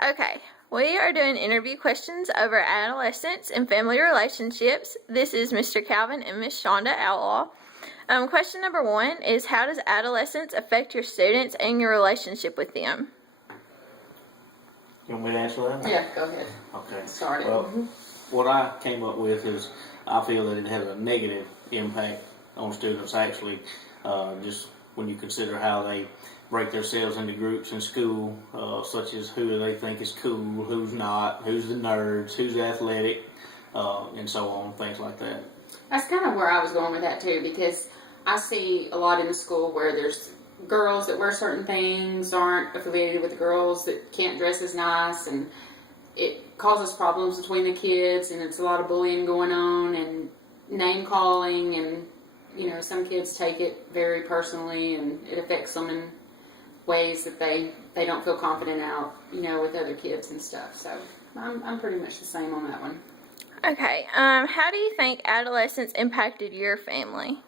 Okay, we are doing interview questions over adolescence and family relationships. This is Mr. Calvin and Miss Shonda Outlaw. Question number 1 is, how does adolescence affect your students and your relationship with them? You want me to answer that? Yeah, go ahead. Okay. Start it. Well, what I came up with is I feel that it has a negative impact on students actually, just when you consider how they break themselves into groups in school, such as who do they think is cool, who's not, who's the nerds, who's athletic, and so on, things like that. That's kind of where I was going with that too, because I see a lot in the school where there's girls that wear certain things aren't affiliated with the girls that can't dress as nice, and it causes problems between the kids, and it's a lot of bullying going on and name calling, and you know, some kids take it very personally, and it affects them in ways that they don't feel confident out, you know, with other kids and stuff. So I'm pretty much the same on that one. Okay, how do you think adolescence impacted your family?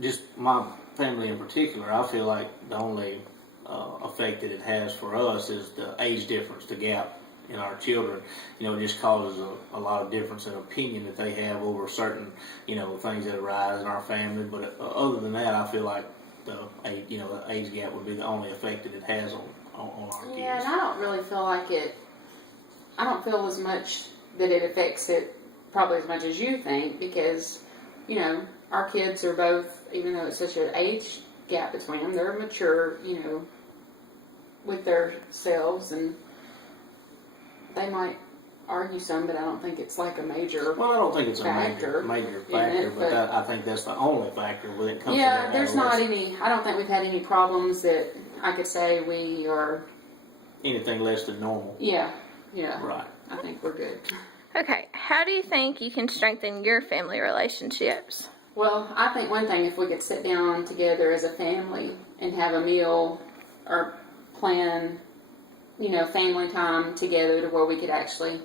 Just my family in particular, I feel like the only effect that it has for us is the age difference, the gap in our children. You know, it just causes a lot of difference in opinion that they have over certain, you know, things that arise in our family. But other than that, I feel like the age gap would be the only effect that it has on our kids. Yeah, and I don't really feel like it. I don't feel as much that it affects it probably as much as you think, because, you know, our kids are both, even though it's such an age gap between them, they're mature, you know, with their selves, and they might argue some, but I don't think it's like a major Well, I don't think it's a factor major factor, it, but I think that's the only factor when it comes to yeah, that. there's not any, I don't think we've had any problems that I could say we are, anything less than normal. yeah, Right. I think we're good. Okay, how do you think you can strengthen your family relationships? Well, I think one thing, if we could sit down together as a family and have a meal or plan, you know, family time together to where we could actually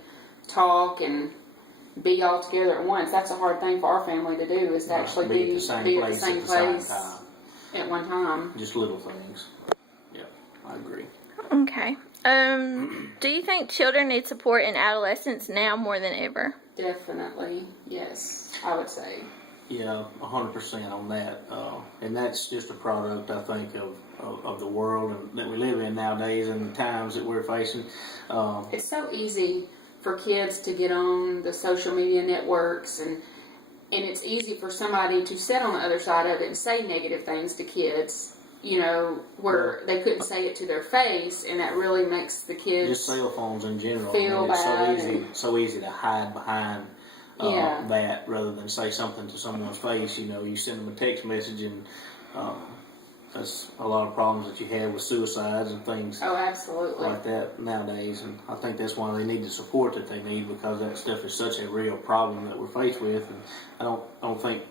talk and be all together at once. That's a hard thing for our family to do, is to actually be be at the same at the place same at the same place time. at one time. Just little things. Yeah, I agree. Okay. Do you think children need support in adolescence now more than ever? Definitely, yes, I would say. Yeah, 100% on that. And that's just a product, I think, of the world that we live in nowadays and the times that we're facing. It's so easy for kids to get on the social media networks, and it's easy for somebody to sit on the other side of it and say negative things to kids, you know, where they couldn't say it to their face, and that really makes the kids just cell phones in general. feel bad. It's so easy to hide behind Yeah. that rather than say something to someone's face. You know, you send them a text message, and that's a lot of problems that you have with suicides and things Oh, absolutely. like that nowadays. And I think that's why they need the support that they need, because that stuff is such a real problem that we're faced with. And I don't think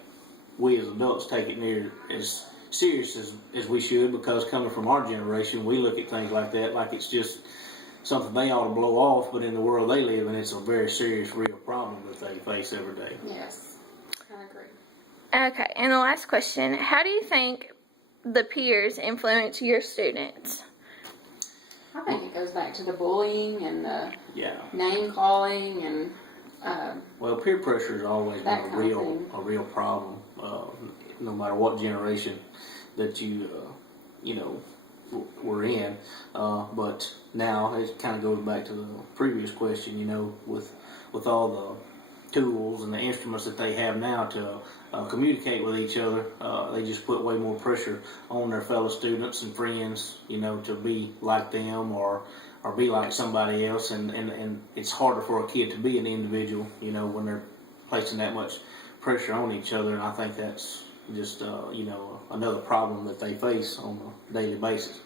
we as adults take it near as serious as we should, because coming from our generation, we look at things like that like it's just something they ought to blow off, but in the world they live in, it's a very serious, real problem that they face every day. Yes, I agree. Okay, and the last question, how do you think the peers influence your students? I think it goes back to the bullying and the Yeah. name calling and Well, peer pressure has always been That a kind of thing. real problem, no matter what generation that we're in. But now it kind of goes back to the previous question. You know, with all the tools and the instruments that they have now to communicate with each other, they just put way more pressure on their fellow students and friends, you know, to be like them or be like somebody else, and it's harder for a kid to be an individual, you know, when they're placing that much pressure on each other. And I think that's just another problem that they face on a daily basis.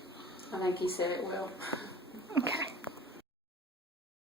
I think he said it well. Okay.